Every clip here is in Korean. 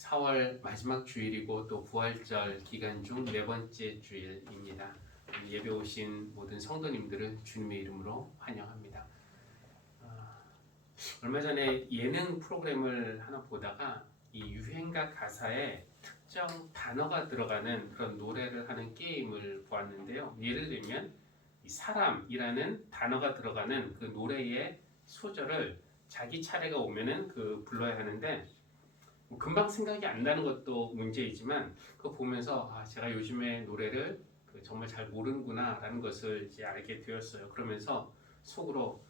4월 마지막 주일이고 또 부활절 기간 중 네 번째 주일입니다. 예배 오신 모든 성도님들은 주님의 이름으로 환영합니다. 얼마 전에 예능 프로그램을 하나 보다가 이 유행가 가사에 특정 단어가 들어가는 그런 노래를 하는 게임을 보았는데요. 예를 들면 이 사람이라는 단어가 들어가는 그 노래의 소절을 자기 차례가 오면은 불러야 하는데 금방 생각이 안 나는 것도 문제이지만 그거 보면서 제가 요즘에 노래를 정말 잘 모르는구나라는 것을 이제 알게 되었어요. 그러면서 속으로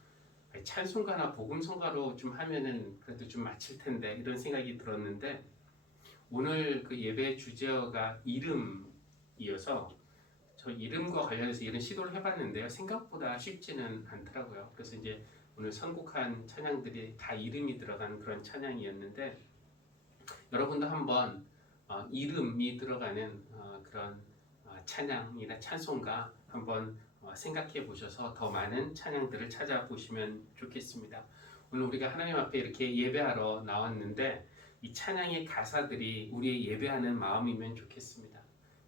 찬송가나 복음성가로 좀 하면은 그래도 좀 맞힐 텐데 이런 생각이 들었는데 오늘 그 예배 주제어가 이름이어서 저 이름과 관련해서 이런 시도를 해봤는데요. 생각보다 쉽지는 않더라고요. 그래서 이제 오늘 선곡한 찬양들이 다 이름이 들어간 그런 찬양이었는데 여러분도 한번 이름이 들어가는 그런 찬양이나 찬송가 한번 생각해 보셔서 더 많은 찬양들을 찾아보시면 좋겠습니다. 오늘 우리가 하나님 앞에 이렇게 예배하러 나왔는데 이 찬양의 가사들이 우리의 예배하는 마음이면 좋겠습니다.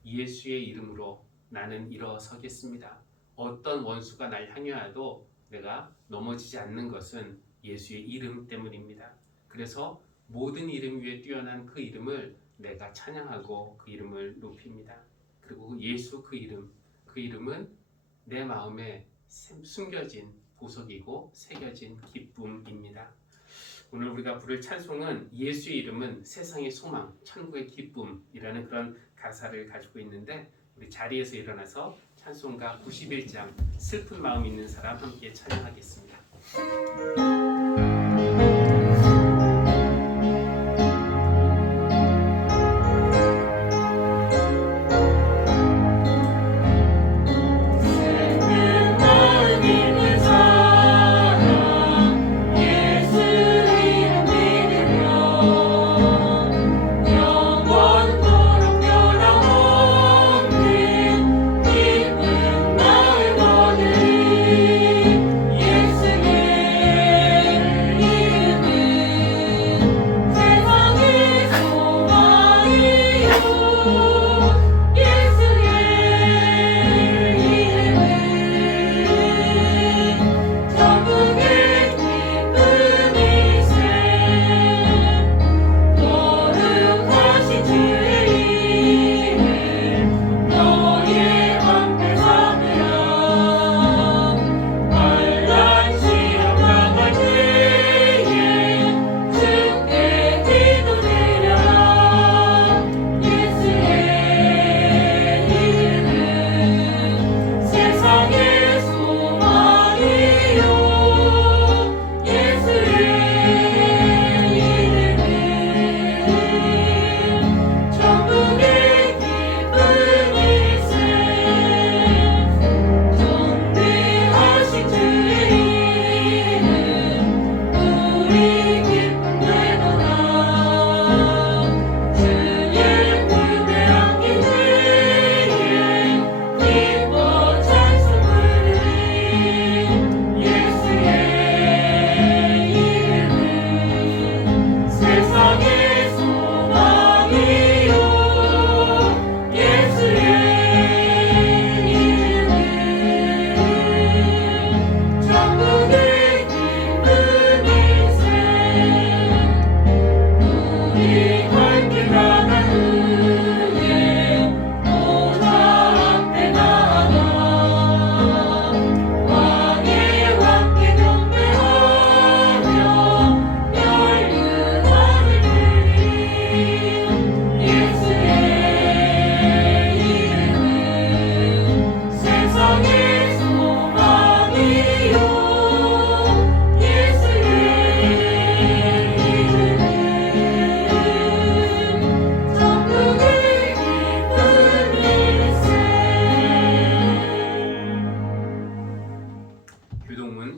예수의 이름으로 나는 일어서겠습니다. 어떤 원수가 날 향해 와도 내가 넘어지지 않는 것은 예수의 이름 때문입니다. 그래서 모든 이름 위에 뛰어난 그 이름을 내가 찬양하고 그 이름을 높입니다. 그리고 예수 그 이름은 내 마음에 숨겨진 보석이고 새겨진 기쁨입니다. 오늘 우리가 부를 찬송은 예수의 이름은 세상의 소망, 천국의 기쁨이라는 그런 가사를 가지고 있는데 우리 자리에서 일어나서 찬송가 91장 슬픈 마음 있는 사람 함께 찬양하겠습니다.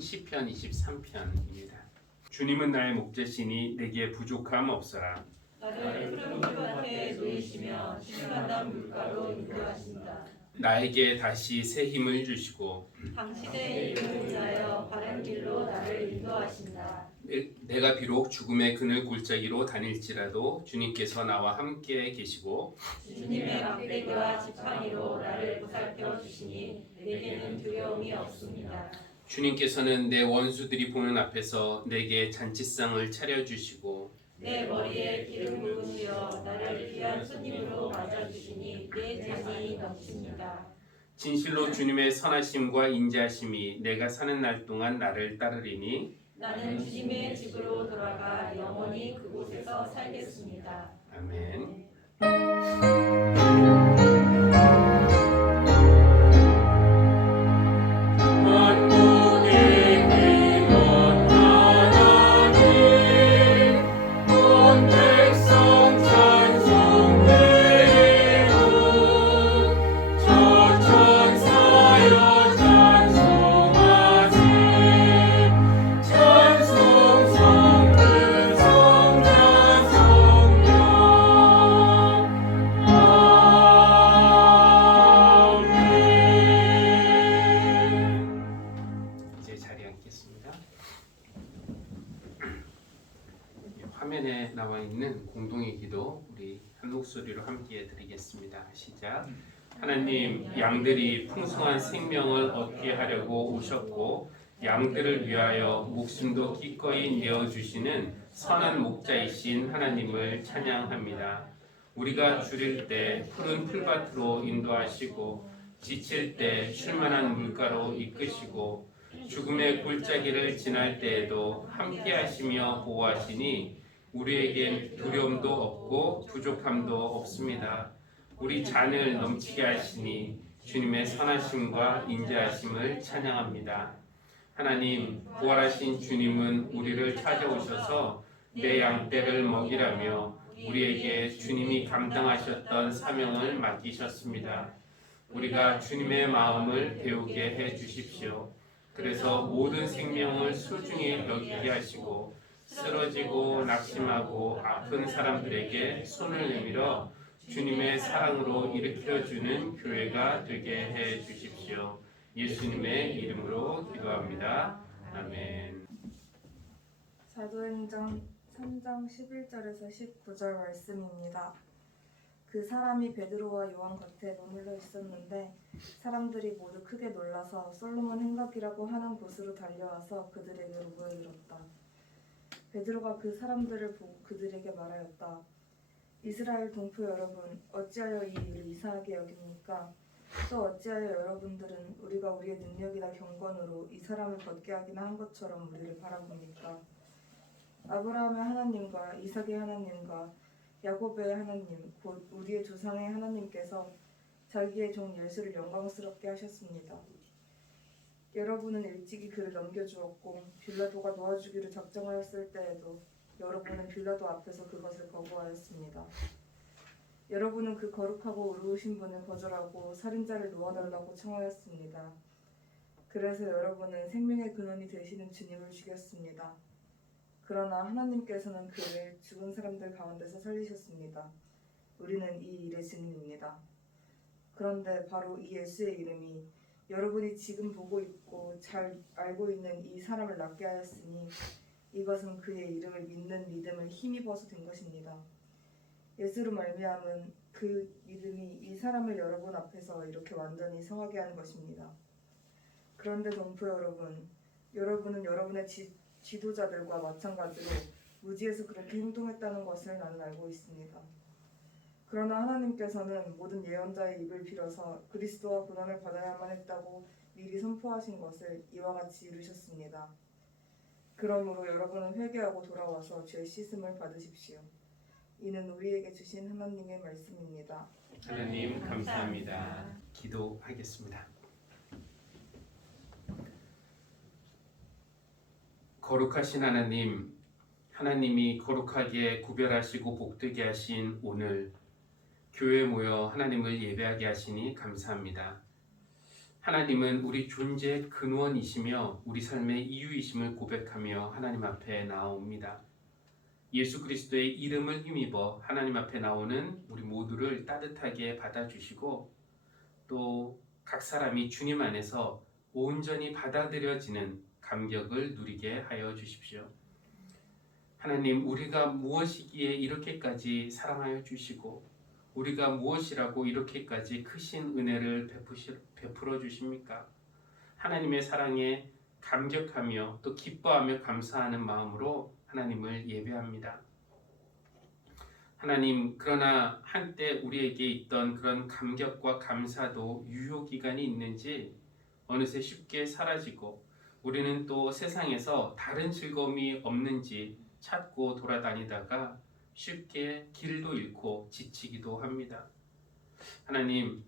시편 23편입니다. 주님은 나의 목자시니 내게 부족함 없어라. 나를 푸른 풀밭에 누이시며 시원한 물가로 인도하신다. 나에게 다시 새 힘을 주시고 당신의 이름을 인하여 바른 길로 나를 인도하신다. 내가 비록 죽음의 그늘 골짜기로 다닐지라도 주님께서 나와 함께 계시고 주님의 막대기와 지팡이로 나를 보살펴 주시니 내게는 두려움이 없습니다. 주님께서는 내 원수들이 보는 앞에서 내게 잔치상을 차려주시고 내 머리에 기름 부으시어 나를 귀한 손님으로 맞아주시니 내 잔이 넘칩니다. 진실로 주님의 선하심과 인자하심이 내가 사는 날 동안 나를 따르리니 나는 주님의 집으로 돌아가 영원히 그곳에서 살겠습니다. 아멘. 이제 자리에 앉겠습니다. 화면에 나와 있는 공동의 기도 우리 한 목소리로 함께 드리겠습니다. 시작. 하나님, 양들이 풍성한 생명을 얻게 하려고 오셨고 양들을 위하여 목숨도 기꺼이 내어주시는 선한 목자이신 하나님을 찬양합니다. 우리가 줄일 때 푸른 풀밭으로 인도하시고 지칠 때 쉴만한 물가로 이끄시고 죽음의 골짜기를 지날 때에도 함께 하시며 보호하시니 우리에겐 두려움도 없고 부족함도 없습니다. 우리 잔을 넘치게 하시니 주님의 선하심과 인자하심을 찬양합니다. 하나님, 부활하신 주님은 우리를 찾아오셔서 내 양떼를 먹이라며 우리에게 주님이 감당하셨던 사명을 맡기셨습니다. 우리가 주님의 마음을 배우게 해 주십시오. 그래서 모든 생명을 소중히 여기게 하시고 쓰러지고 낙심하고 아픈 사람들에게 손을 내밀어 주님의 사랑으로 일으켜주는 교회가 되게 해 주십시오. 예수님의 이름으로 기도합니다. 아멘. 사도행전 3장 11절에서 19절 말씀입니다. 그 사람이 베드로와 요한 곁에 머물러 있었는데 사람들이 모두 크게 놀라서 솔로몬 행각이라고 하는 곳으로 달려와서 그들에게로 모여들었다. 베드로가 그 사람들을 보고 그들에게 말하였다. 이스라엘 동포 여러분, 어찌하여 이 일을 이상하게 여깁니까? 또 어찌하여 여러분들은 우리가 우리의 능력이나 경건으로 이 사람을 벗게 하기나 한 것처럼 우리를 바라봅니까? 아브라함의 하나님과 이삭의 하나님과 야곱의 하나님, 곧 우리의 조상의 하나님께서 자기의 종 예수를 영광스럽게 하셨습니다. 여러분은 일찍이 그를 넘겨주었고 빌라도가 놓아주기를 작정하였을 때에도 여러분은 빌라도 앞에서 그것을 거부하였습니다. 여러분은 그 거룩하고 의로우신 분을 거절하고 살인자를 놓아달라고 청하였습니다. 그래서 여러분은 생명의 근원이 되시는 주님을 죽였습니다. 그러나 하나님께서는 그를 죽은 사람들 가운데서 살리셨습니다. 우리는 이 일의 증인입니다. 그런데 바로 이 예수의 이름이 여러분이 지금 보고 있고 잘 알고 있는 이 사람을 낫게 하였으니 이것은 그의 이름을 믿는 믿음을 힘입어서 된 것입니다. 예수로 말미암은 그 믿음이 이 사람을 여러분 앞에서 이렇게 완전히 성하게 하는 것입니다. 그런데 동포 여러분, 여러분은 여러분의 지도자들과 마찬가지로 무지에서 그렇게 행동했다는 것을 나는 알고 있습니다. 그러나 하나님께서는 모든 예언자의 입을 빌어서 그리스도와 고난을 받아야만 했다고 미리 선포하신 것을 이와 같이 이루셨습니다. 그러므로 여러분은 회개하고 돌아와서 죄 씻음을 받으십시오. 이는 우리에게 주신 하나님의 말씀입니다. 하나님 감사합니다. 기도하겠습니다. 거룩하신 하나님, 하나님이 거룩하게 구별하시고 복되게 하신 오늘 교회에 모여 하나님을 예배하게 하시니 감사합니다. 하나님은 우리 존재의 근원이시며 우리 삶의 이유이심을 고백하며 하나님 앞에 나옵니다. 예수 그리스도의 이름을 힘입어 하나님 앞에 나오는 우리 모두를 따뜻하게 받아주시고 또 각 사람이 주님 안에서 온전히 받아들여지는 감격을 누리게 하여 주십시오. 하나님, 우리가 무엇이기에 이렇게까지 사랑하여 주시고 우리가 무엇이라고 이렇게까지 크신 은혜를 베풀어 주십니까? 하나님의 사랑에 감격하며 또 기뻐하며 감사하는 마음으로 하나님을 예배합니다. 하나님, 그러나 한때 우리에게 있던 그런 감격과 감사도 유효기간이 있는지 어느새 쉽게 사라지고 우리는 또 세상에서 다른 즐거움이 없는지 찾고 돌아다니다가 쉽게 길도 잃고 지치기도 합니다. 하나님,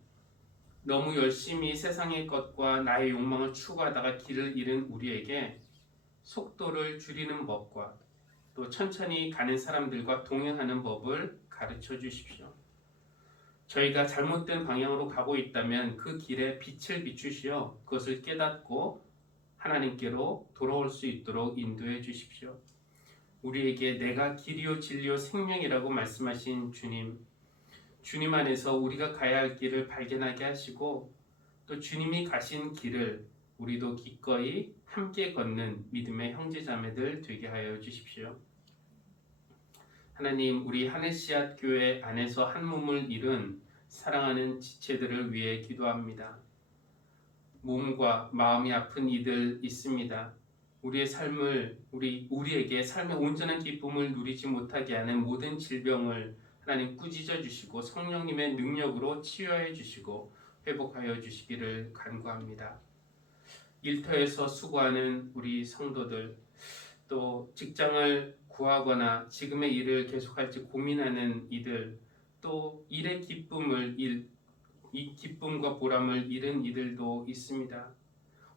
너무 열심히 세상의 것과 나의 욕망을 추구하다가 길을 잃은 우리에게 속도를 줄이는 법과 또 천천히 가는 사람들과 동행하는 법을 가르쳐 주십시오. 저희가 잘못된 방향으로 가고 있다면 그 길에 빛을 비추시어 그것을 깨닫고 하나님께로 돌아올 수 있도록 인도해 주십시오. 우리에게 내가 길이요 진리요 생명이라고 말씀하신 주님 안에서 우리가 가야 할 길을 발견하게 하시고 또 주님이 가신 길을 우리도 기꺼이 함께 걷는 믿음의 형제자매들 되게 하여 주십시오. 하나님, 우리 하늘씨앗 교회 안에서 한 몸을 이룬 사랑하는 지체들을 위해 기도합니다. 몸과 마음이 아픈 이들 있습니다. 우리에게 삶의 온전한 기쁨을 누리지 못하게 하는 모든 질병을 하나님 꾸짖어 주시고 성령님의 능력으로 치유하여 주시고 회복하여 주시기를 간구합니다. 일터에서 수고하는 우리 성도들, 또 직장을 구하거나 지금의 일을 계속할지 고민하는 이들, 또 일의 이 기쁨과 보람을 잃은 이들도 있습니다.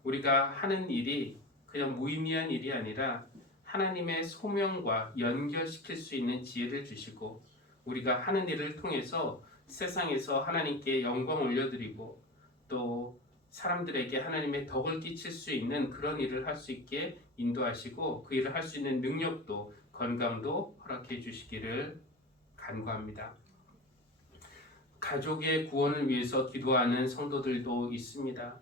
우리가 하는 일이 그냥 무의미한 일이 아니라 하나님의 소명과 연결시킬 수 있는 지혜를 주시고 우리가 하는 일을 통해서 세상에서 하나님께 영광 올려드리고 또 사람들에게 하나님의 덕을 끼칠 수 있는 그런 일을 할 수 있게 인도하시고 그 일을 할 수 있는 능력도 건강도 허락해 주시기를 간구합니다. 가족의 구원을 위해서 기도하는 성도들도 있습니다.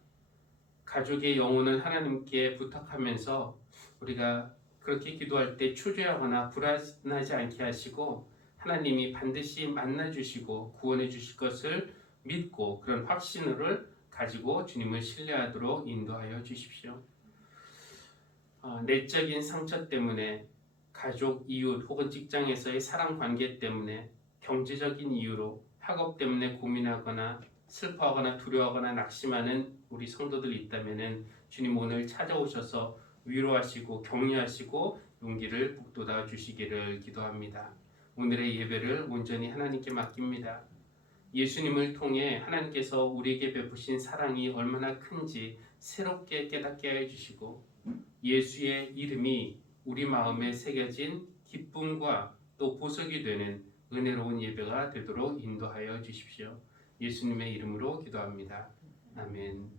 가족의 영혼을 하나님께 부탁하면서 우리가 그렇게 기도할 때 초조하거나 불안하지 않게 하시고 하나님이 반드시 만나주시고 구원해 주실 것을 믿고 그런 확신을 가지고 주님을 신뢰하도록 인도하여 주십시오. 내적인 상처 때문에 가족, 이웃 혹은 직장에서의 사랑 관계 때문에 경제적인 이유로 학업 때문에 고민하거나 슬퍼하거나 두려워하거나 낙심하는 우리 성도들 있다면 주님 오늘 찾아오셔서 위로하시고 격려하시고 용기를 북돋아 주시기를 기도합니다. 오늘의 예배를 온전히 하나님께 맡깁니다. 예수님을 통해 하나님께서 우리에게 베푸신 사랑이 얼마나 큰지 새롭게 깨닫게 하여 주시고 예수의 이름이 우리 마음에 새겨진 기쁨과 또 보석이 되는 은혜로운 예배가 되도록 인도하여 주십시오. 예수님의 이름으로 기도합니다. 아멘.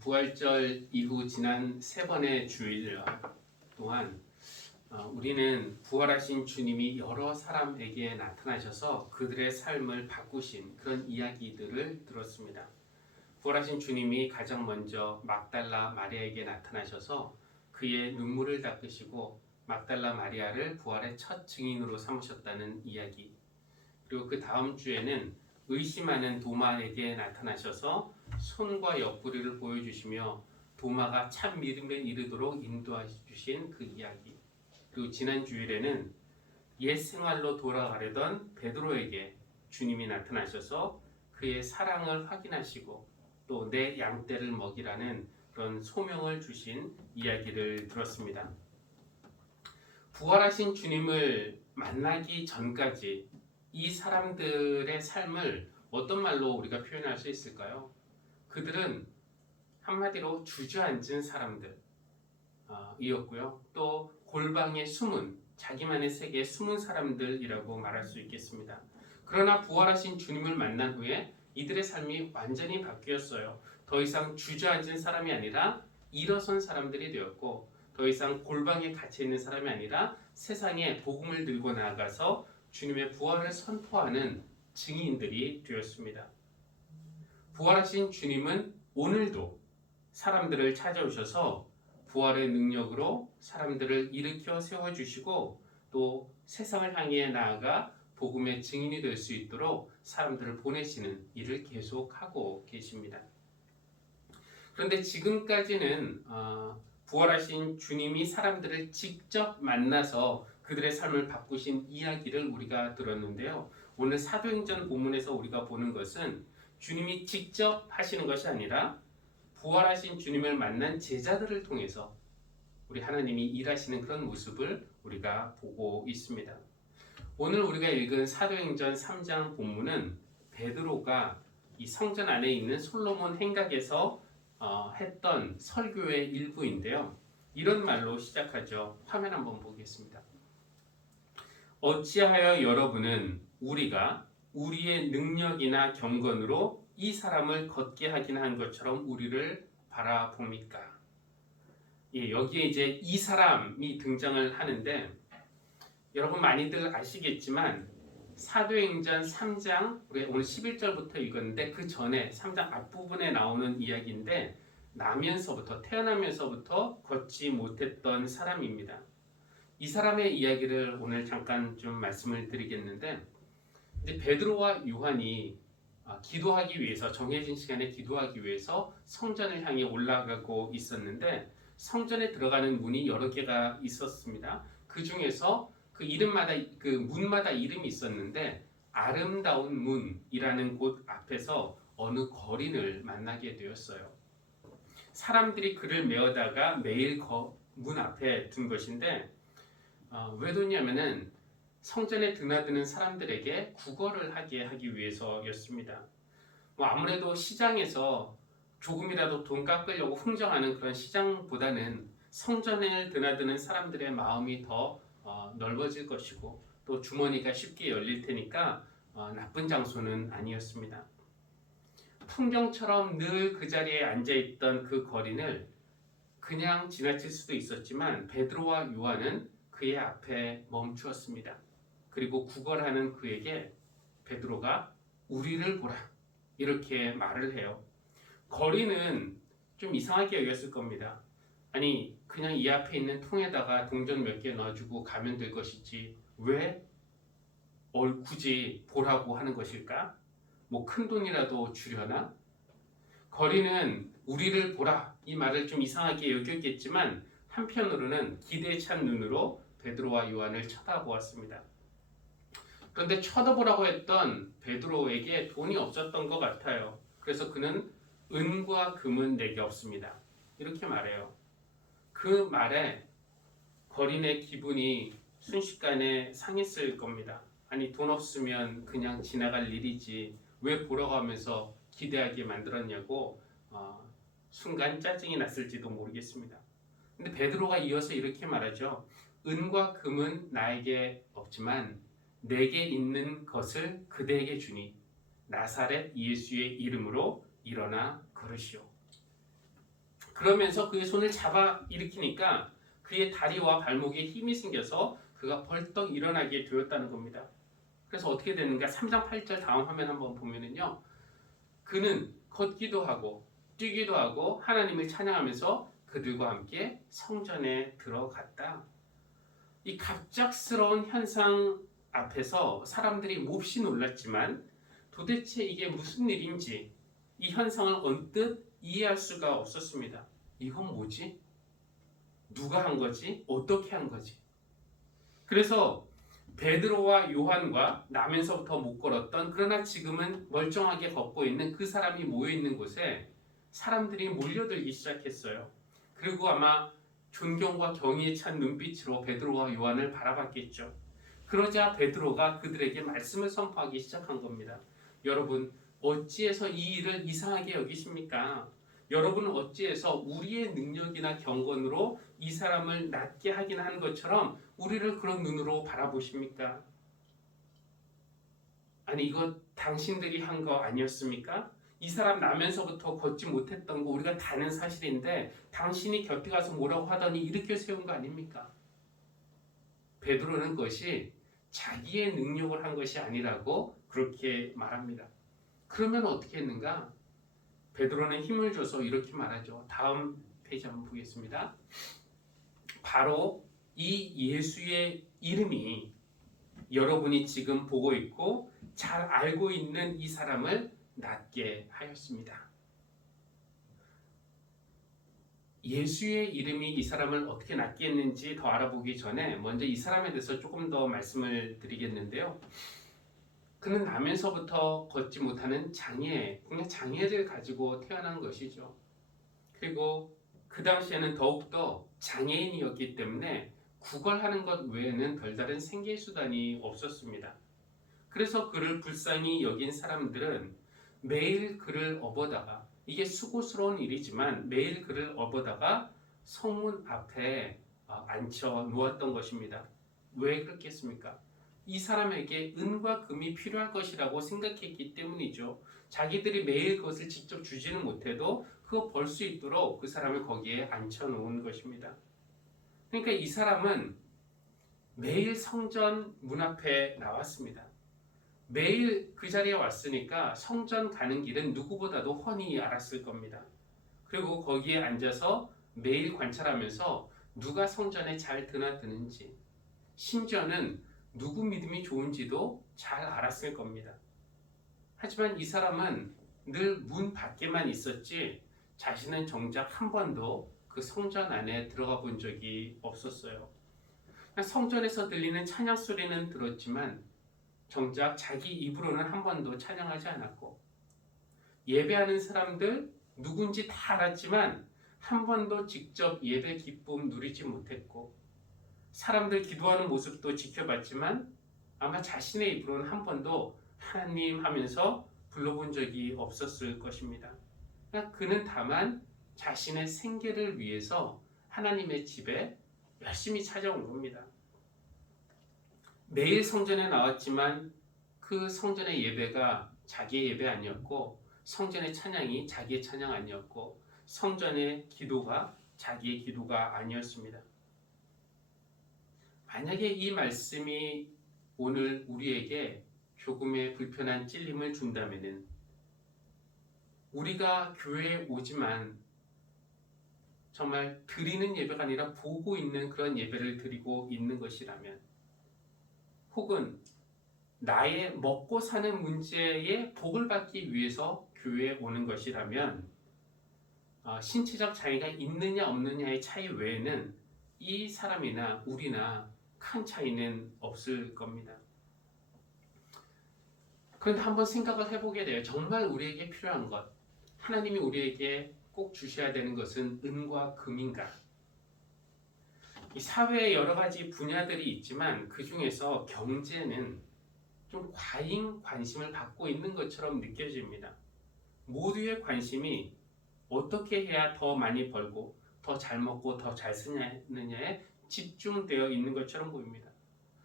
부활절 이후 지난 3번의 주일 동안 우리는 부활하신 주님이 여러 사람에게 나타나셔서 그들의 삶을 바꾸신 그런 이야기들을 들었습니다. 부활하신 주님이 가장 먼저 막달라 마리아에게 나타나셔서 그의 눈물을 닦으시고 막달라 마리아를 부활의 첫 증인으로 삼으셨다는 이야기, 그리고 그 다음 주에는 의심하는 도마에게 나타나셔서 손과 옆구리를 보여주시며 도마가 참 믿음에 이르도록 인도해 주신 그 이야기, 그리고 지난 주일에는 옛 생활로 돌아가려던 베드로에게 주님이 나타나셔서 그의 사랑을 확인하시고 또 내 양떼를 먹이라는 그런 소명을 주신 이야기를 들었습니다. 부활하신 주님을 만나기 전까지 이 사람들의 삶을 어떤 말로 우리가 표현할 수 있을까요? 그들은 한마디로 주저앉은 사람들이었고요. 또 골방에 숨은 자기만의 세계에 숨은 사람들이라고 말할 수 있겠습니다. 그러나 부활하신 주님을 만난 후에 이들의 삶이 완전히 바뀌었어요. 더 이상 주저앉은 사람이 아니라 일어선 사람들이 되었고, 더 이상 골방에 갇혀 있는 사람이 아니라 세상에 복음을 들고 나아가서 주님의 부활을 선포하는 증인들이 되었습니다. 부활하신 주님은 오늘도 사람들을 찾아오셔서 부활의 능력으로 사람들을 일으켜 세워주시고, 또 세상을 향해 나아가 복음의 증인이 될 수 있도록 사람들을 보내시는 일을 계속하고 계십니다. 그런데 지금까지는 부활하신 주님이 사람들을 직접 만나서 그들의 삶을 바꾸신 이야기를 우리가 들었는데요. 오늘 사도행전 본문에서 우리가 보는 것은 주님이 직접 하시는 것이 아니라 부활하신 주님을 만난 제자들을 통해서 우리 하나님이 일하시는 그런 모습을 우리가 보고 있습니다. 오늘 우리가 읽은 사도행전 3장 본문은 베드로가 이 성전 안에 있는 솔로몬 행각에서 했던 설교의 일부인데요. 이런 말로 시작하죠. 화면 한번 보겠습니다. 어찌하여 여러분은 우리가 우리의 능력이나 경건으로 이 사람을 걷게 하긴 한 것처럼 우리를 바라봅니까? 여기에 이제 이 사람이 등장을 하는데, 여러분 많이들 아시겠지만 사도행전 3장 우리 오늘 11절부터 읽었는데 그 전에 3장 앞부분에 나오는 이야기인데, 태어나면서부터 걷지 못했던 사람입니다. 이 사람의 이야기를 오늘 잠깐 좀 말씀을 드리겠는데, 이제 베드로와 요한이 기도하기 위해서 정해진 시간에 기도하기 위해서 성전을 향해 올라가고 있었는데, 성전에 들어가는 문이 여러 개가 있었습니다. 그 중에서 그 문마다 이름이 있었는데, 아름다운 문이라는 곳 앞에서 어느 거린을 만나게 되었어요. 사람들이 그를 메어다가 매일 문 앞에 둔 것인데, 왜 뒀냐면은 성전에 드나드는 사람들에게 구걸을 하게 하기 위해서였습니다. 아무래도 시장에서 조금이라도 돈 깎으려고 흥정하는 그런 시장보다는 성전에 드나드는 사람들의 마음이 더 넓어질 것이고, 또 주머니가 쉽게 열릴 테니까 나쁜 장소는 아니었습니다. 풍경처럼 늘 그 자리에 앉아있던 그 거린을 그냥 지나칠 수도 있었지만 베드로와 요한은 그의 앞에 멈추었습니다. 그리고 구걸하는 그에게 베드로가 우리를 보라 이렇게 말을 해요. 거린은 좀 이상하게 여겼을 겁니다. 아니 그냥 이 앞에 있는 통에다가 동전 몇 개 넣어주고 가면 될 것이지 왜 굳이 보라고 하는 것일까? 큰 돈이라도 주려나? 거린은 우리를 보라 이 말을 좀 이상하게 여겼겠지만 한편으로는 기대에 찬 눈으로 베드로와 요한을 쳐다보았습니다. 그런데 쳐다보라고 했던 베드로에게 돈이 없었던 것 같아요. 그래서 그는 은과 금은 내게 없습니다. 이렇게 말해요. 그 말에 거린의 기분이 순식간에 상했을 겁니다. 아니 돈 없으면 그냥 지나갈 일이지 왜 보러 가면서 기대하게 만들었냐고 순간 짜증이 났을지도 모르겠습니다. 근데 베드로가 이어서 이렇게 말하죠. 은과 금은 나에게 없지만 내게 있는 것을 그대에게 주니 나사렛 예수의 이름으로 일어나 걸으시오. 그러면서 그의 손을 잡아 일으키니까 그의 다리와 발목에 힘이 생겨서 그가 벌떡 일어나게 되었다는 겁니다. 그래서 어떻게 되는가? 3장 8절 다음 화면 한번 보면은요. 그는 걷기도 하고 뛰기도 하고 하나님을 찬양하면서 그들과 함께 성전에 들어갔다. 이 갑작스러운 현상 앞에서 사람들이 몹시 놀랐지만 도대체 이게 무슨 일인지 이 현상을 언뜻 이해할 수가 없었습니다. 이건 뭐지? 누가 한 거지? 어떻게 한 거지? 그래서 베드로와 요한과 나면서부터 못 걸었던 그러나 지금은 멀쩡하게 걷고 있는 그 사람이 모여있는 곳에 사람들이 몰려들기 시작했어요. 그리고 아마 존경과 경의에 찬 눈빛으로 베드로와 요한을 바라봤겠죠. 그러자 베드로가 그들에게 말씀을 선포하기 시작한 겁니다. 여러분 어찌해서 이 일을 이상하게 여기십니까? 여러분은 어찌해서 우리의 능력이나 경건으로 이 사람을 낫게 하긴 한 것처럼 우리를 그런 눈으로 바라보십니까? 아니 이거 당신들이 한 거 아니었습니까? 이 사람 나면서부터 걷지 못했던 거 우리가 다 아는 사실인데 당신이 곁에 가서 뭐라고 하더니 일으켜 세운 거 아닙니까? 베드로는 그것이 자기의 능력을 한 것이 아니라고 그렇게 말합니다. 그러면 어떻게 했는가? 베드로는 힘을 줘서 이렇게 말하죠. 다음 페이지 한번 보겠습니다. 바로 이 예수의 이름이 여러분이 지금 보고 있고 잘 알고 있는 이 사람을 낫게 하였습니다. 예수의 이름이 이 사람을 어떻게 낫게 했는지 더 알아보기 전에 먼저 이 사람에 대해서 조금 더 말씀을 드리겠는데요. 그는 나면서부터 걷지 못하는 그냥 장애를 가지고 태어난 것이죠. 그리고 그 당시에는 더욱더 장애인이었기 때문에 구걸하는 것 외에는 별다른 생계 수단이 없었습니다. 그래서 그를 불쌍히 여긴 사람들은 매일 그를 업어다가, 이게 수고스러운 일이지만 매일 그를 업어다가 성문 앞에 앉혀 놓았던 것입니다. 왜 그렇겠습니까? 이 사람에게 은과 금이 필요할 것이라고 생각했기 때문이죠. 자기들이 매일 그것을 직접 주지는 못해도 그거 벌 수 있도록 그 사람을 거기에 앉혀 놓은 것입니다. 그러니까 이 사람은 매일 성전 문 앞에 나왔습니다. 매일 그 자리에 왔으니까 성전 가는 길은 누구보다도 훤히 알았을 겁니다. 그리고 거기에 앉아서 매일 관찰하면서 누가 성전에 잘 드나드는지, 심지어는 누구 믿음이 좋은지도 잘 알았을 겁니다. 하지만 이 사람은 늘 문 밖에만 있었지 자신은 정작 한 번도 그 성전 안에 들어가 본 적이 없었어요. 성전에서 들리는 찬양 소리는 들었지만 정작 자기 입으로는 한 번도 찬양하지 않았고, 예배하는 사람들 누군지 다 알았지만 한 번도 직접 예배 기쁨 누리지 못했고, 사람들 기도하는 모습도 지켜봤지만 아마 자신의 입으로는 한 번도 하나님 하면서 불러본 적이 없었을 것입니다. 그는 다만 자신의 생계를 위해서 하나님의 집에 열심히 찾아온 겁니다. 매일 성전에 나왔지만 그 성전의 예배가 자기의 예배 아니었고, 성전의 찬양이 자기의 찬양 아니었고, 성전의 기도가 자기의 기도가 아니었습니다. 만약에 이 말씀이 오늘 우리에게 조금의 불편한 찔림을 준다면은, 우리가 교회에 오지만 정말 드리는 예배가 아니라 보고 있는 그런 예배를 드리고 있는 것이라면, 혹은 나의 먹고 사는 문제에 복을 받기 위해서 교회에 오는 것이라면, 신체적 장애가 있느냐 없느냐의 차이 외에는 이 사람이나 우리나 큰 차이는 없을 겁니다. 그런데 한번 생각을 해보게 돼요. 정말 우리에게 필요한 것, 하나님이 우리에게 꼭 주셔야 되는 것은 은과 금인가? 이 사회에 여러 가지 분야들이 있지만 그 중에서 경제는 좀 과잉 관심을 받고 있는 것처럼 느껴집니다. 모두의 관심이 어떻게 해야 더 많이 벌고 더 잘 먹고 더 잘 쓰느냐에 집중되어 있는 것처럼 보입니다.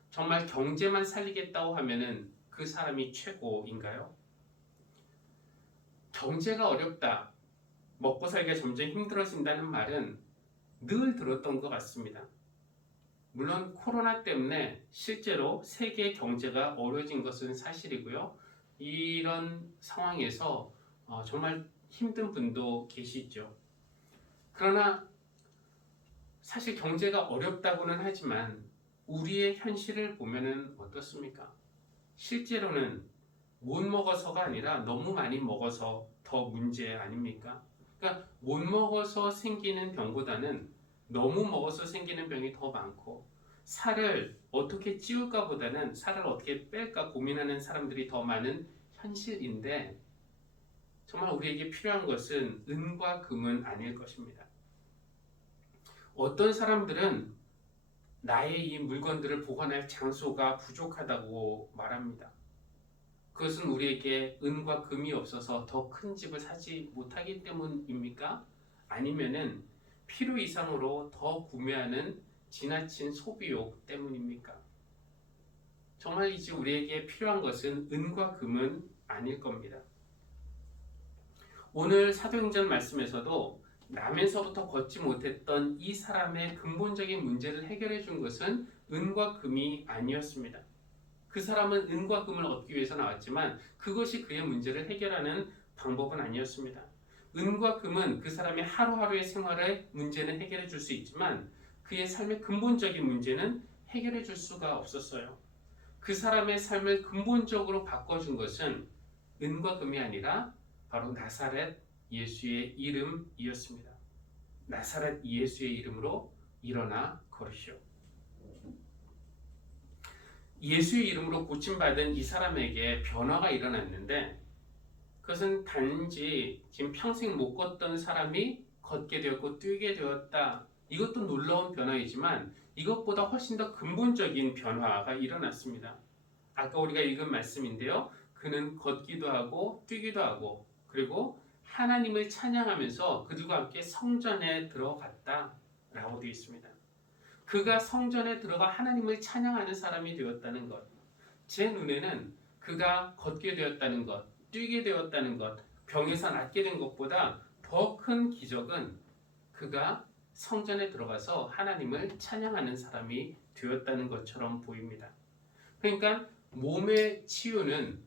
정말 경제만 살리겠다고 하면은 그 사람이 최고인가요? 경제가 어렵다, 먹고 살기가 점점 힘들어진다는 말은 늘 들었던 것 같습니다. 물론 코로나 때문에 실제로 세계 경제가 어려워진 것은 사실이고요. 이런 상황에서 정말 힘든 분도 계시죠. 그러나 사실 경제가 어렵다고는 하지만 우리의 현실을 보면은 어떻습니까? 실제로는 못 먹어서가 아니라 너무 많이 먹어서 더 문제 아닙니까? 그러니까 못 먹어서 생기는 병보다는 너무 먹어서 생기는 병이 더 많고, 살을 어떻게 찌울까 보다는 살을 어떻게 뺄까 고민하는 사람들이 더 많은 현실인데, 정말 우리에게 필요한 것은 은과 금은 아닐 것입니다. 어떤 사람들은 나의 이 물건들을 보관할 장소가 부족하다고 말합니다. 그것은 우리에게 은과 금이 없어서 더 큰 집을 사지 못하기 때문입니까? 아니면은 필요 이상으로 더 구매하는 지나친 소비욕 때문입니까? 정말 이제 우리에게 필요한 것은 은과 금은 아닐 겁니다. 오늘 사도행전 말씀에서도 나면서부터 걷지 못했던 이 사람의 근본적인 문제를 해결해 준 것은 은과 금이 아니었습니다. 그 사람은 은과 금을 얻기 위해서 나왔지만 그것이 그의 문제를 해결하는 방법은 아니었습니다. 은과 금은 그 사람의 하루하루의 생활의 문제는 해결해 줄 수 있지만 그의 삶의 근본적인 문제는 해결해 줄 수가 없었어요. 그 사람의 삶을 근본적으로 바꿔준 것은 은과 금이 아니라 바로 나사렛 예수의 이름이었습니다. 나사렛 예수의 이름으로 일어나 걸으시오. 예수의 이름으로 고침받은 이 사람에게 변화가 일어났는데 그것은 단지 지금 평생 못 걷던 사람이 걷게 되었고 뛰게 되었다. 이것도 놀라운 변화이지만 이것보다 훨씬 더 근본적인 변화가 일어났습니다. 아까 우리가 읽은 말씀인데요. 그는 걷기도 하고 뛰기도 하고 그리고 하나님을 찬양하면서 그들과 함께 성전에 들어갔다 라고 되어 있습니다. 그가 성전에 들어가 하나님을 찬양하는 사람이 되었다는 것, 제 눈에는 그가 걷게 되었다는 것, 뛰게 되었다는 것, 병에서 낫게 된 것보다 더 큰 기적은 그가 성전에 들어가서 하나님을 찬양하는 사람이 되었다는 것처럼 보입니다. 그러니까 몸의 치유는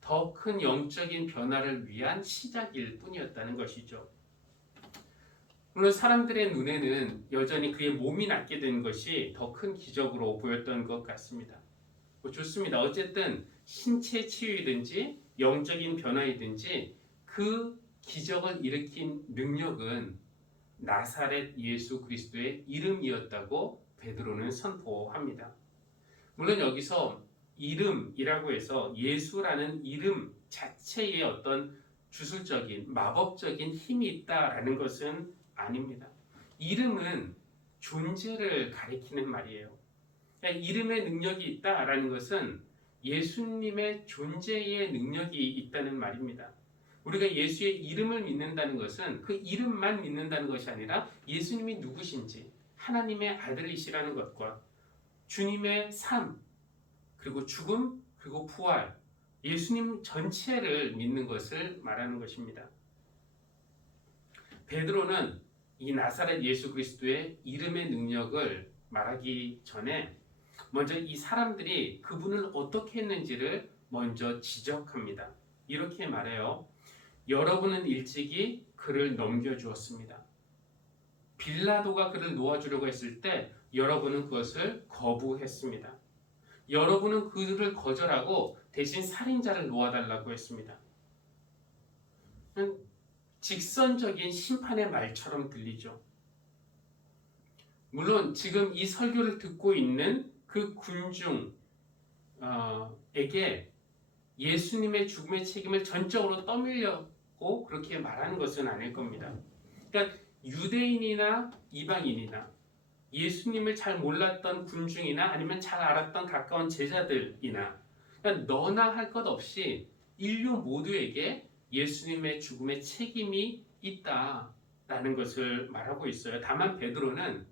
더 큰 영적인 변화를 위한 시작일 뿐이었다는 것이죠. 물론 사람들의 눈에는 여전히 그의 몸이 낫게 된 것이 더 큰 기적으로 보였던 것 같습니다. 좋습니다. 어쨌든 신체 치유이든지 영적인 변화이든지 그 기적을 일으킨 능력은 나사렛 예수 그리스도의 이름이었다고 베드로는 선포합니다. 물론 여기서 이름이라고 해서 예수라는 이름 자체에 어떤 주술적인 마법적인 힘이 있다라는 것은 아닙니다. 이름은 존재를 가리키는 말이에요. 그러니까 이름의 능력이 있다라는 것은 예수님의 존재의 능력이 있다는 말입니다. 우리가 예수의 이름을 믿는다는 것은 그 이름만 믿는다는 것이 아니라 예수님이 누구신지 하나님의 아들이시라는 것과 주님의 삶 그리고 죽음 그리고 부활 예수님 전체를 믿는 것을 말하는 것입니다. 베드로는 이 나사렛 예수 그리스도의 이름의 능력을 말하기 전에 먼저 이 사람들이 그분을 어떻게 했는지를 먼저 지적합니다. 이렇게 말해요. 여러분은 일찍이 그를 넘겨주었습니다. 빌라도가 그를 놓아주려고 했을 때 여러분은 그것을 거부했습니다. 여러분은 그를 거절하고 대신 살인자를 놓아달라고 했습니다. 직선적인 심판의 말처럼 들리죠. 물론 지금 이 설교를 듣고 있는 그 군중에게 예수님의 죽음의 책임을 전적으로 떠밀려고 그렇게 말하는 것은 아닐 겁니다. 그러니까 유대인이나 이방인이나 예수님을 잘 몰랐던 군중이나 아니면 잘 알았던 가까운 제자들이나 그러니까 너나 할 것 없이 인류 모두에게 예수님의 죽음의 책임이 있다라는 것을 말하고 있어요. 다만 베드로는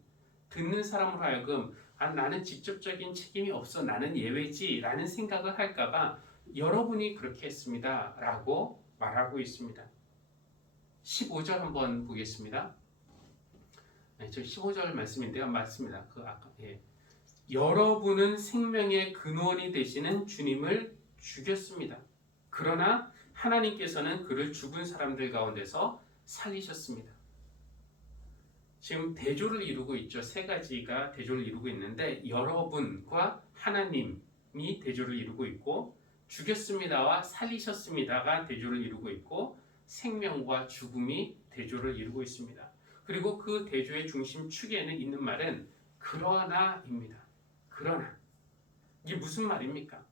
듣는 사람으로 하여금 나는 직접적인 책임이 없어 나는 예외지 라는 생각을 할까봐 여러분이 그렇게 했습니다 라고 말하고 있습니다. 15절 한번 보겠습니다. 저 15절 말씀인데요. 맞습니다. 여러분은 생명의 근원이 되시는 주님을 죽였습니다. 그러나 하나님께서는 그를 죽은 사람들 가운데서 살리셨습니다. 지금 대조를 이루고 있죠. 세 가지가 대조를 이루고 있는데 여러분과 하나님이 대조를 이루고 있고 죽였습니다와 살리셨습니다가 대조를 이루고 있고 생명과 죽음이 대조를 이루고 있습니다. 그리고 그 대조의 중심축에는 있는 말은 그러나입니다. 그러나 이게 무슨 말입니까?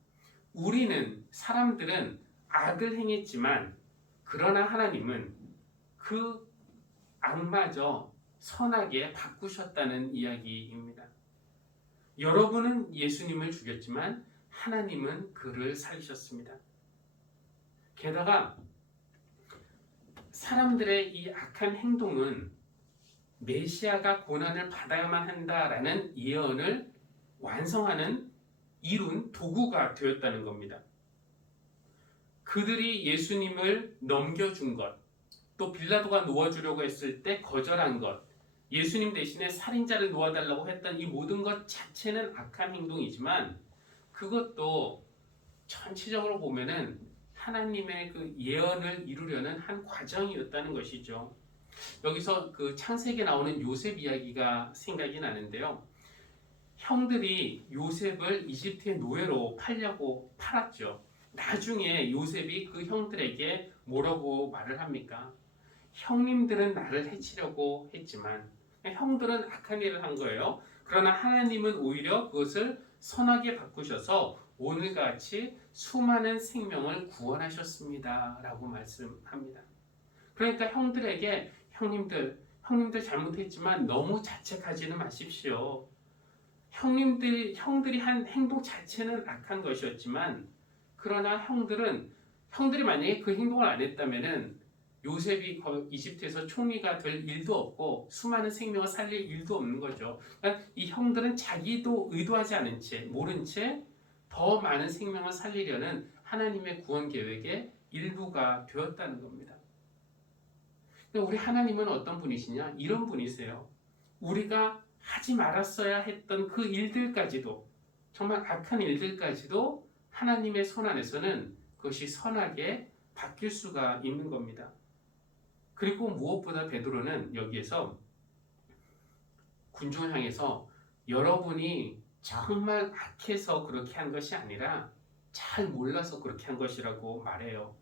우리는 사람들은 악을 행했지만 그러나 하나님은 그 악마저 선하게 바꾸셨다는 이야기입니다. 여러분은 예수님을 죽였지만 하나님은 그를 살리셨습니다. 게다가 사람들의 이 악한 행동은 메시아가 고난을 받아야만 한다라는 예언을 완성하는 이룬 도구가 되었다는 겁니다. 그들이 예수님을 넘겨준 것, 또 빌라도가 놓아주려고 했을 때 거절한 것, 예수님 대신에 살인자를 놓아달라고 했던 이 모든 것 자체는 악한 행동이지만 그것도 전체적으로 보면은 하나님의 그 예언을 이루려는 한 과정이었다는 것이죠. 여기서 그 창세기에 나오는 요셉 이야기가 생각이 나는데요. 형들이 요셉을 이집트의 노예로 팔려고 팔았죠. 나중에 요셉이 그 형들에게 뭐라고 말을 합니까? 형님들은 나를 해치려고 했지만 형들은 악한 일을 한 거예요. 그러나 하나님은 오히려 그것을 선하게 바꾸셔서 오늘같이 수많은 생명을 구원하셨습니다 라고 말씀합니다. 그러니까 형들에게 형님들 잘못했지만 너무 자책하지는 마십시오. 형들이 한 행동 자체는 악한 것이었지만 그러나 형들이 만약에 그 행동을 안 했다면은 요셉이 이집트에서 총리가 될 일도 없고 수많은 생명을 살릴 일도 없는 거죠. 그러니까 이 형들은 자기도 의도하지 않은 채 모른 채 더 많은 생명을 살리려는 하나님의 구원 계획의 일부가 되었다는 겁니다. 우리 하나님은 어떤 분이시냐? 이런 분이세요. 우리가 하지 말았어야 했던 그 일들까지도 정말 악한 일들까지도 하나님의 손 안에서는 그것이 선하게 바뀔 수가 있는 겁니다. 그리고 무엇보다 베드로는 여기에서 군중을 향해서 여러분이 정말 악해서 그렇게 한 것이 아니라 잘 몰라서 그렇게 한 것이라고 말해요.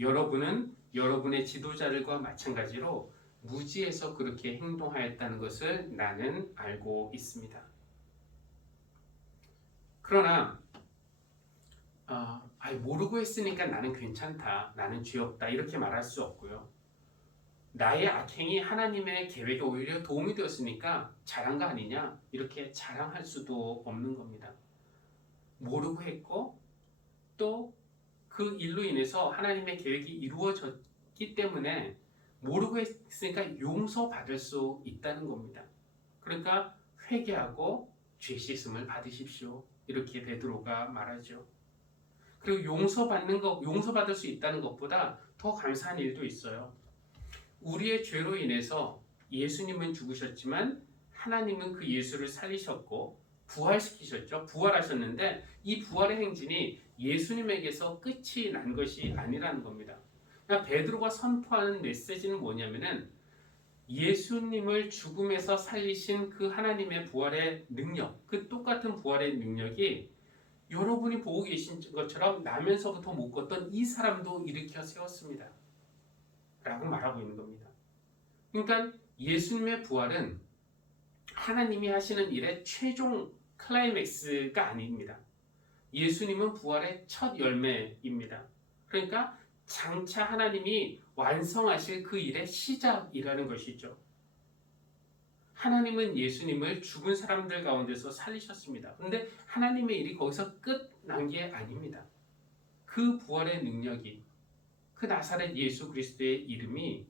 여러분은 여러분의 지도자들과 마찬가지로 무지해서 그렇게 행동하였다는 것을 나는 알고 있습니다. 그러나 모르고 했으니까 나는 괜찮다, 나는 죄 없다 이렇게 말할 수 없고요. 나의 악행이 하나님의 계획에 오히려 도움이 되었으니까 잘한 거 아니냐 이렇게 자랑할 수도 없는 겁니다. 모르고 했고 또 그 일로 인해서 하나님의 계획이 이루어졌기 때문에 모르고 했으니까 용서받을 수 있다는 겁니다. 그러니까 회개하고 죄 씻음을 받으십시오. 이렇게 베드로가 말하죠. 그리고 용서받을 수 있다는 것보다 더 감사한 일도 있어요. 우리의 죄로 인해서 예수님은 죽으셨지만 하나님은 그 예수를 살리셨고 부활시키셨죠. 부활하셨는데 이 부활의 행진이 예수님에게서 끝이 난 것이 아니라는 겁니다. 그러니까 베드로가 선포하는 메시지는 뭐냐면은 예수님을 죽음에서 살리신 그 하나님의 부활의 능력, 그 똑같은 부활의 능력이 여러분이 보고 계신 것처럼 나면서부터 못 걷던 이 사람도 일으켜 세웠습니다. 라고 말하고 있는 겁니다. 그러니까 예수님의 부활은 하나님이 하시는 일의 최종 클라이맥스가 아닙니다. 예수님은 부활의 첫 열매입니다. 그러니까 장차 하나님이 완성하실 그 일의 시작이라는 것이죠. 하나님은 예수님을 죽은 사람들 가운데서 살리셨습니다. 그런데 하나님의 일이 거기서 끝난 게 아닙니다. 그 부활의 능력이 그 나사렛 예수 그리스도의 이름이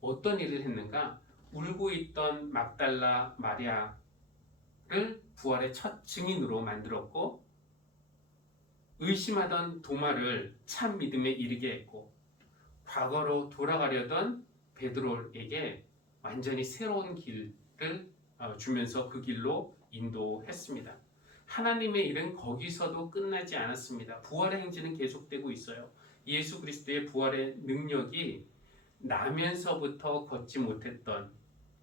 어떤 일을 했는가? 울고 있던 막달라 마리아를 부활의 첫 증인으로 만들었고 의심하던 도마를 참 믿음에 이르게 했고 과거로 돌아가려던 베드로에게 완전히 새로운 길을 주면서 그 길로 인도했습니다. 하나님의 일은 거기서도 끝나지 않았습니다. 부활의 행진은 계속되고 있어요. 예수 그리스도의 부활의 능력이 나면서부터 걷지 못했던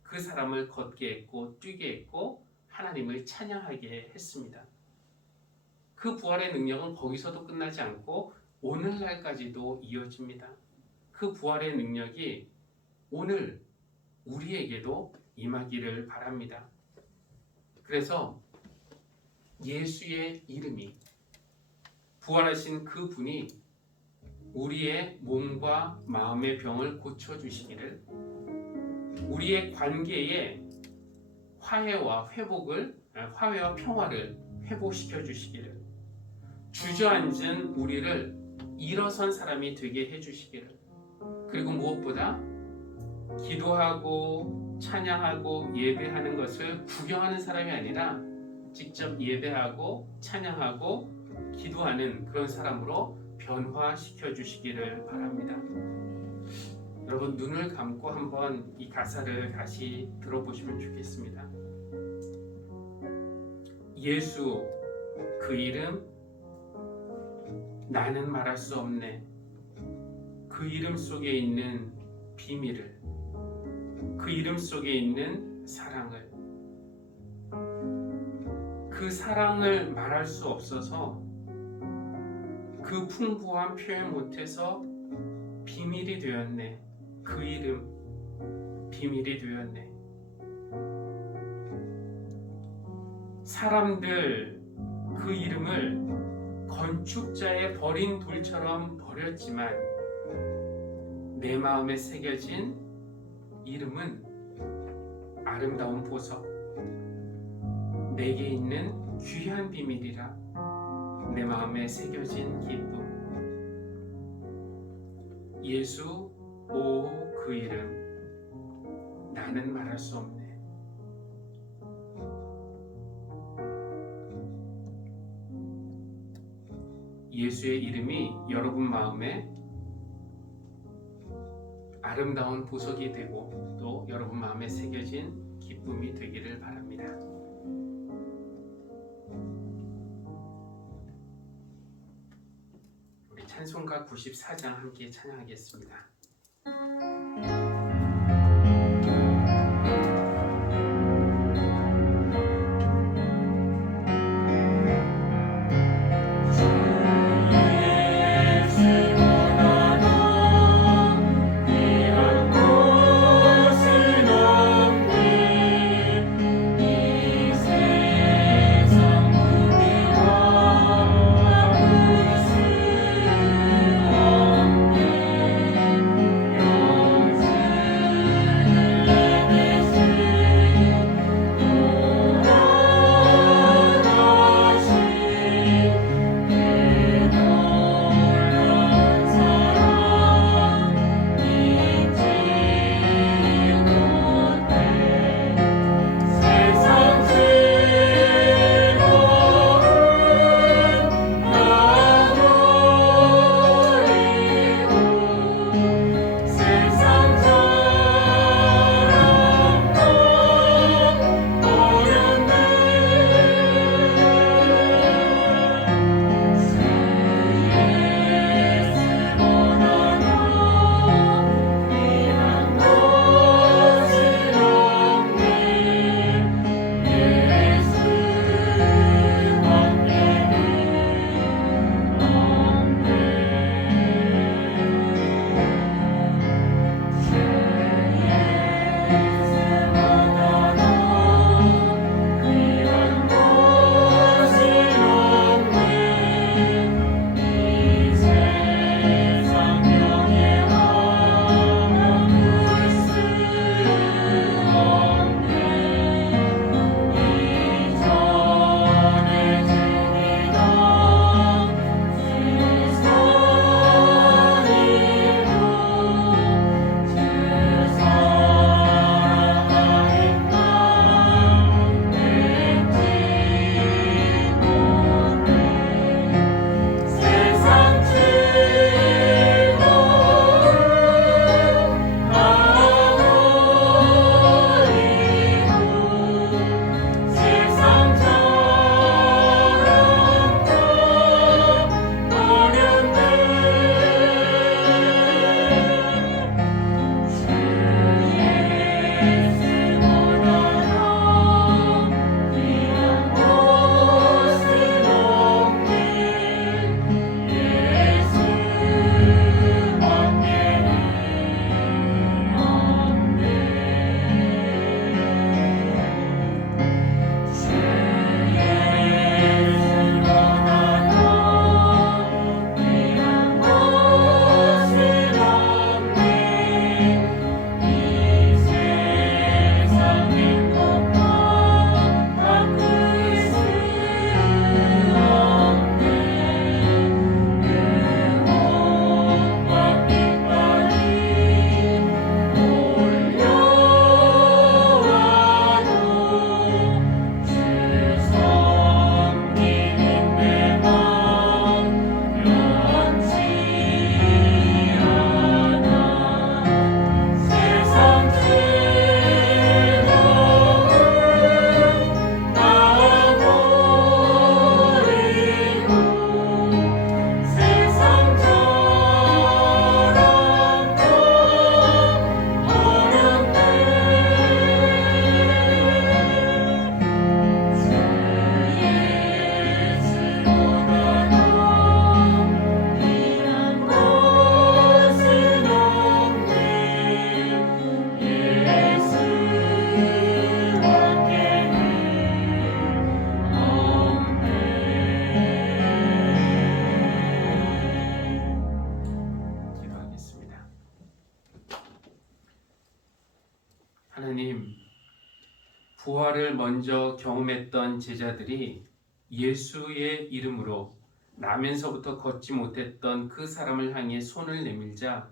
그 사람을 걷게 했고 뛰게 했고 하나님을 찬양하게 했습니다. 그 부활의 능력은 거기서도 끝나지 않고 오늘날까지도 이어집니다. 그 부활의 능력이 오늘 우리에게도 임하기를 바랍니다. 그래서 예수의 이름이 부활하신 그 분이 우리의 몸과 마음의 병을 고쳐주시기를 우리의 관계에 화해와 평화를 회복시켜 주시기를 주저앉은 우리를 일어선 사람이 되게 해주시기를. 그리고 무엇보다 기도하고 찬양하고 예배하는 것을 구경하는 사람이 아니라 직접 예배하고 찬양하고 기도하는 그런 사람으로 변화시켜 주시기를 바랍니다. 여러분 눈을 감고 한번 이 가사를 다시 들어보시면 좋겠습니다. 예수 그 이름 나는 말할 수 없네. 그 이름 속에 있는 비밀을, 그 이름 속에 있는 사랑을, 그 사랑을 말할 수 없어서 그 풍부한 표현 못해서 비밀이 되었네. 그 이름 비밀이 되었네. 사람들 그 이름을 건축자의 버린 돌처럼 버렸지만 내 마음에 새겨진 이름은 아름다운 보석, 내게 있는 귀한 비밀이라. 내 마음에 새겨진 기쁨. 예수 오 그 이름 나는 말할 수 없네. 예수의 이름이 여러분 마음에 아름다운 보석이 되고 또 여러분 마음에 새겨진 기쁨이 되기를 바랍니다. 우리 찬송가 94장 함께 찬양하겠습니다. 부활을 먼저 경험했던 제자들이 예수의 이름으로 나면서부터 걷지 못했던 그 사람을 향해 손을 내밀자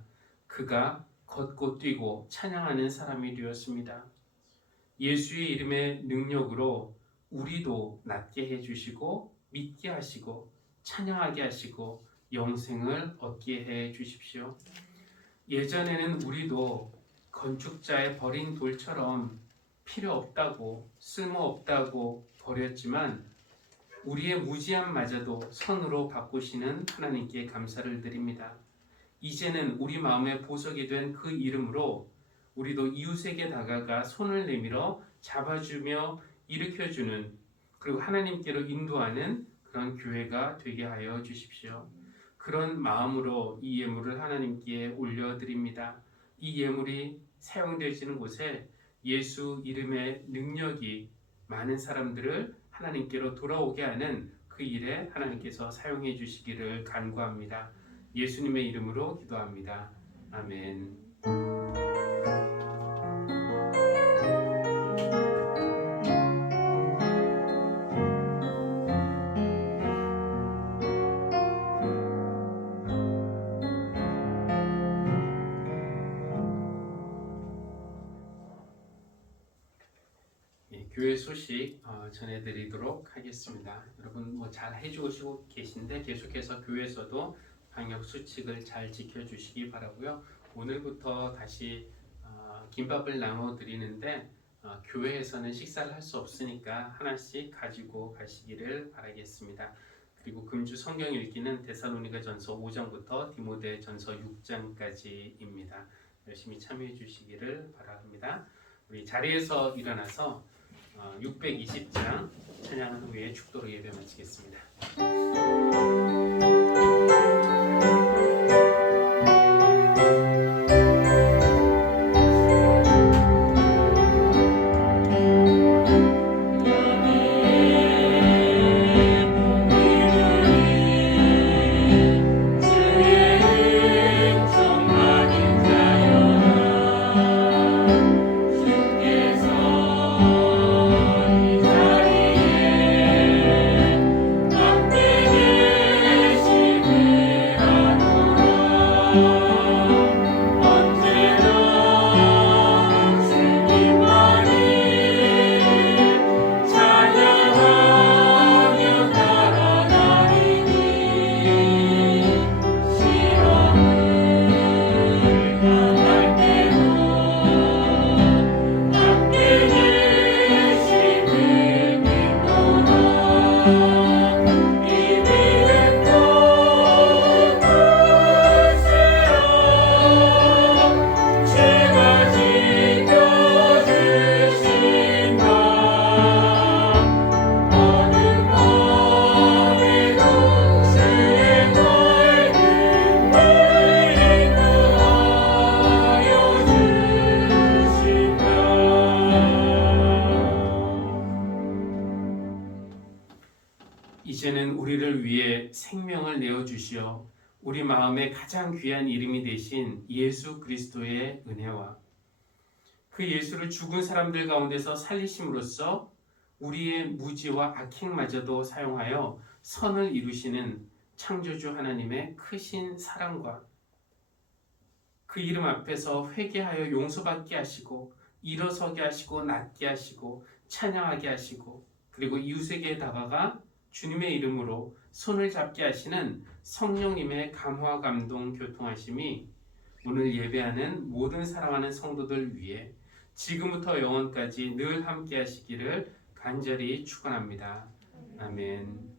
그가 걷고 뛰고 찬양하는 사람이 되었습니다. 예수의 이름의 능력으로 우리도 낫게 해주시고 믿게 하시고 찬양하게 하시고 영생을 얻게 해 주십시오. 예전에는 우리도 건축자의 버린 돌처럼 필요 없다고 쓸모 없다고 버렸지만 우리의 무지함마저도 선으로 바꾸시는 하나님께 감사를 드립니다. 이제는 우리 마음의 보석이 된 그 이름으로 우리도 이웃에게 다가가 손을 내밀어 잡아주며 일으켜주는 그리고 하나님께로 인도하는 그런 교회가 되게 하여 주십시오. 그런 마음으로 이 예물을 하나님께 올려드립니다. 이 예물이 사용되어지는 곳에 예수 이름의 능력이 많은 사람들을 하나님께로 돌아오게 하는 그 일에 하나님께서 사용해 주시기를 간구합니다. 예수님의 이름으로 기도합니다. 아멘. 교회 소식 전해드리도록 하겠습니다. 여러분 잘 해주시고 계신데 계속해서 교회에서도 방역 수칙을 잘 지켜주시기 바라고요. 오늘부터 다시 김밥을 나눠 드리는데 교회에서는 식사를 할 수 없으니까 하나씩 가지고 가시기를 바라겠습니다. 그리고 금주 성경 읽기는 데살로니가전서 5장부터 디모데전서 6장까지입니다. 열심히 참여해 주시기를 바랍니다. 우리 자리에서 일어나서 620장 찬양한 후에 축도로 예배 마치겠습니다. 이제는 우리를 위해 생명을 내어주시어 우리 마음에 가장 귀한 이름이 되신 예수 그리스도의 은혜와 그 예수를 죽은 사람들 가운데서 살리심으로써 우리의 무지와 악행마저도 사용하여 선을 이루시는 창조주 하나님의 크신 사랑과 그 이름 앞에서 회개하여 용서받게 하시고 일어서게 하시고 낫게 하시고 찬양하게 하시고 그리고 이웃에게 다가가 주님의 이름으로 손을 잡게 하시는 성령님의 감화 감동 교통하심이 오늘 예배하는 모든 사랑하는 성도들 위해 지금부터 영원까지 늘 함께 하시기를 간절히 축원합니다. 아멘.